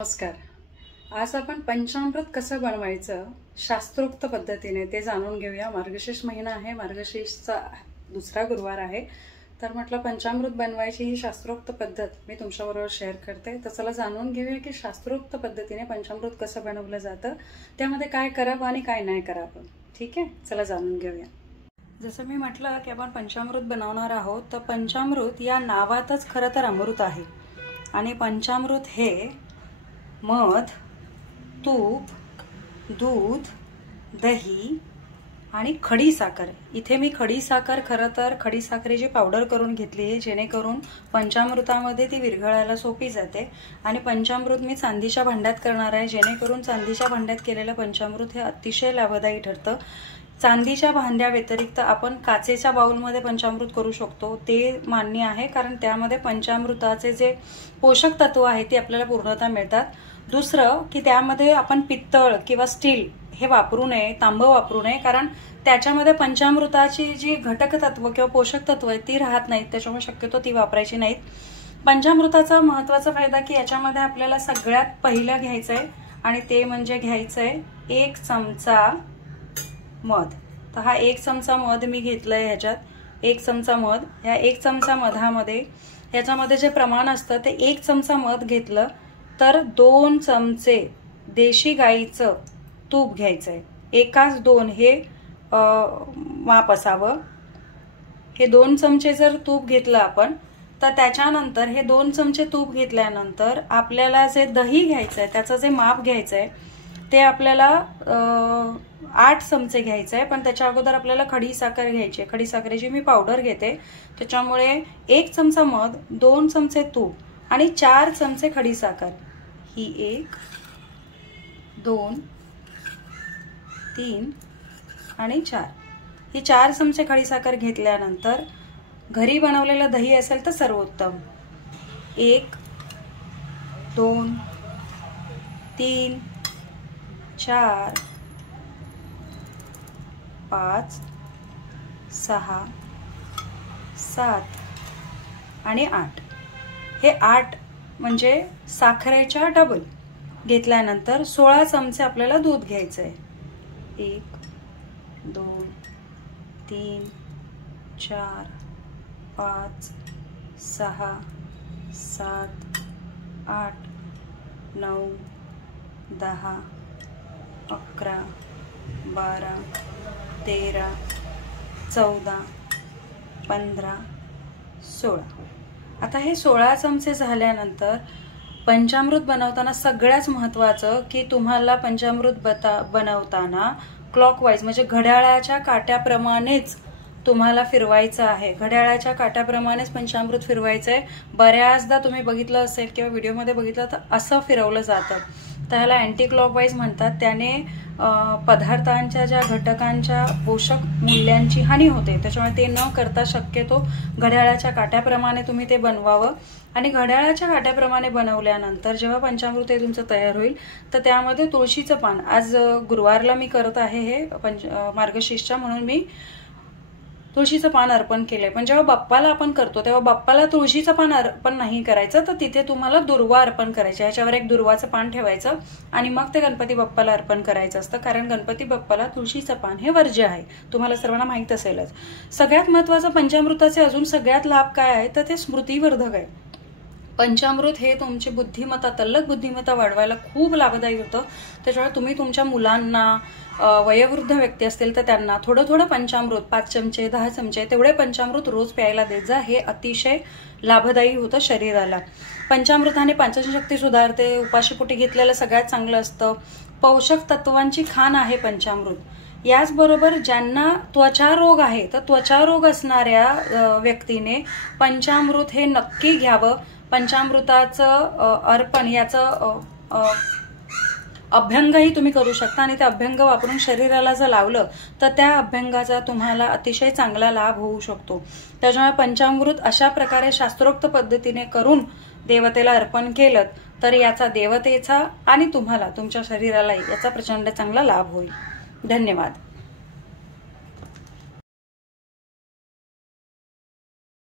नमस्कार. आज आपण पंचामृत कसं बनवायचं शास्त्रोक्त पद्धतीने ते जाणून घेऊया. मार्गशीर्ष महिना आहे, मार्गशीर्षचा दुसरा गुरुवार आहे, तर म्हटलं पंचामृत बनवायची ही शास्त्रोक्त पद्धत मी तुमच्याबरोबर शेअर करते. तर चला जाणून घेऊया की शास्त्रोक्त पद्धतीने पंचामृत कसं बनवलं जातं, त्यामध्ये काय करावं आणि काय नाही करावं. ठीक आहे, चला जाणून घेऊया. जसं मी म्हटलं की आपण पंचामृत बनवणार आहोत, तर पंचामृत या नावातच खरं तर अमृत आहे. आणि पंचामृत हे मध, तूप, दूध, दही आणि खडी साखर. इथे मी खडी साखर खरं तर खडी साखरेची पावडर करून घेतली आहे, जेणेकरून पंचामृतामध्ये ती विरघळायला सोपी जाते. आणि पंचामृत मी चांदीच्या भांड्यात करणार आहे, जेणेकरून चांदीच्या भांड्यात केलेलं पंचामृत हे अतिशय लाभदायी ठरतं. चांदीच्या भांड्या व्यतिरिक्त आपण काचेच्या बाउलमध्ये पंचामृत करू शकतो, ते मान्य आहे, कारण त्यामध्ये पंचामृताचे जे पोषक तत्व आहेत ते आपल्याला पूर्णतः मिळतात. दुसरं की त्यामध्ये आपण पित्तळ किंवा स्टील हे वापरू नये, तांब वापरू नये, कारण त्याच्यामध्ये पंचामृताची जी घटक तत्व किंवा पोषक तत्व आहेत ती राहत नाहीत, त्याच्यामुळे शक्यतो ती वापरायची नाहीत. पंचामृताचा महत्वाचा फायदा की याच्यामध्ये आपल्याला सगळ्यात पहिलं घ्यायचंय आणि ते म्हणजे घ्यायचंय 1 चमचा मध. तर हा 1 चमचा मध मी घेतलाय. ह्याच्यात 1 चमचा मध, ह्या 1 चमचा मधामध्ये ह्याच्यामध्ये जे प्रमाण असतं ते 1 चमचा मध घेतलं तर 2 चमचे देशी गाईचं तूप घ्यायचंय. 1-2 हे माप असावं. हे 2 चमचे जर तूप घेतलं आपण, तर त्याच्यानंतर हे 2 चमचे तूप घेतल्यानंतर आपल्याला जे दही घ्यायचंय त्याचं जे माप घ्यायचंय ते आपल्याला 8 चमचे घ्यायचंय. पण त्याच्या अगोदर आपल्याला खडी साखर घ्यायची. खडी साखरेची मी पावडर घेते, त्याच्यामुळे 1 चमचा मध, 2 चमचे तूप आणि 4 चमचे खडी साखर. ही 1, 2, 3 आणि 4 ही 4 चमचे खडी साखर घेतल्यानंतर घरी बनवलेलं दही असेल तर सर्वोत्तम. 1, 2, 3, 4, 5, 6, 7 आणि 8. हे 8 म्हणजे साखरेच्या डबल घेतल्यानंतर 16 चमचे आपल्याला दूध घ्यायचंय. 1, 2, 3, 4, 5, 6, 7, 8, 9, 10, 11, 12, 13, 14, 15, 16. आता हे 16 चमचे झाल्यानंतर पंचामृत बनवताना सगळ्यात महत्वाचं की तुम्हाला पंचामृत बनवताना क्लॉकवाईज म्हणजे घड्याळाच्या काट्याप्रमाणेच तुम्हाला फिरवायचं आहे. घड्याळाच्या काट्याप्रमाणेच पंचामृत फिरवायचं आहे. बऱ्याचदा तुम्ही बघितलं असेल किंवा व्हिडिओमध्ये बघितलं तर असं फिरवलं जातं, तर ह्याला अँटी क्लॉकवाईज म्हणतात. त्याने पदार्थांच्या ज्या घटकांच्या पोषक मूल्यांची हानी होते, त्याच्यामुळे ते न करता शक्यतो घड्याळाच्या काट्याप्रमाणे तुम्ही ते बनवावं. आणि घड्याळाच्या काट्याप्रमाणे बनवल्यानंतर जेव्हा पंचामृत हे तुमचं तयार होईल तर त्यामध्ये तुळशीचं पान, आज गुरुवारला मी करत आहे हे मार्गशीर्षच्या, म्हणून मी तुळशीचं पान अर्पण केलंय. पण जेव्हा बाप्पाला आपण करतो तेव्हा बाप्पाला तुळशीचं पान अर्पण नाही करायचं, तर तिथे तुम्हाला दुर्वा अर्पण करायचे. ह्याच्यावर एक दुर्वाचं पान ठेवायचं आणि मग ते गणपती बाप्पाला अर्पण करायचं असतं, कारण गणपती बाप्पाला तुळशीचं पान हे वर्ज्य आहे, तुम्हाला सर्वांना माहित असेलच. सगळ्यात महत्वाचं पंचामृताचे अजून सगळ्यात लाभ काय आहे तर ते स्मृतिवर्धक आहे. पंचामृत हे तुमची बुद्धिमत्ता, तल्लख बुद्धिमत्ता वाढवायला खूप लाभदायी होतं. त्याच्यामुळे तुम्ही तुमच्या मुलांना, वयोवृद्ध व्यक्ती असतील तर त्यांना थोडं थोडं पंचामृत 5 चमचे 10 चमचे तेवढे पंचामृत रोज प्यायला देत जा. हे अतिशय लाभदायी होतं शरीराला. पंचामृताने पाचनशक्ती सुधारते. उपाशीपोटी घेतलेलं सगळ्यात चांगलं असतं. पोषक तत्वांची खाण आहे पंचामृत. याचबरोबर ज्यांना त्वचा रोग आहे तर त्वचा रोग असणाऱ्या व्यक्तीने पंचामृत हे नक्की घ्यावं. पंचामृताचं अर्पण याचं अभ्यंगही तुम्ही करू शकता आणि ते अभ्यंग वापरून शरीराला जर लावलं तर त्या अभ्यंगाचा तुम्हाला अतिशय चांगला लाभ होऊ शकतो. त्याच्यामुळे पंचामृत अशा प्रकारे शास्त्रोक्त पद्धतीने करून देवतेला अर्पण केलं तर याचा देवतेचा आणि तुम्हाला तुमच्या शरीरालाही याचा प्रचंड चांगला लाभ होईल. धन्यवाद.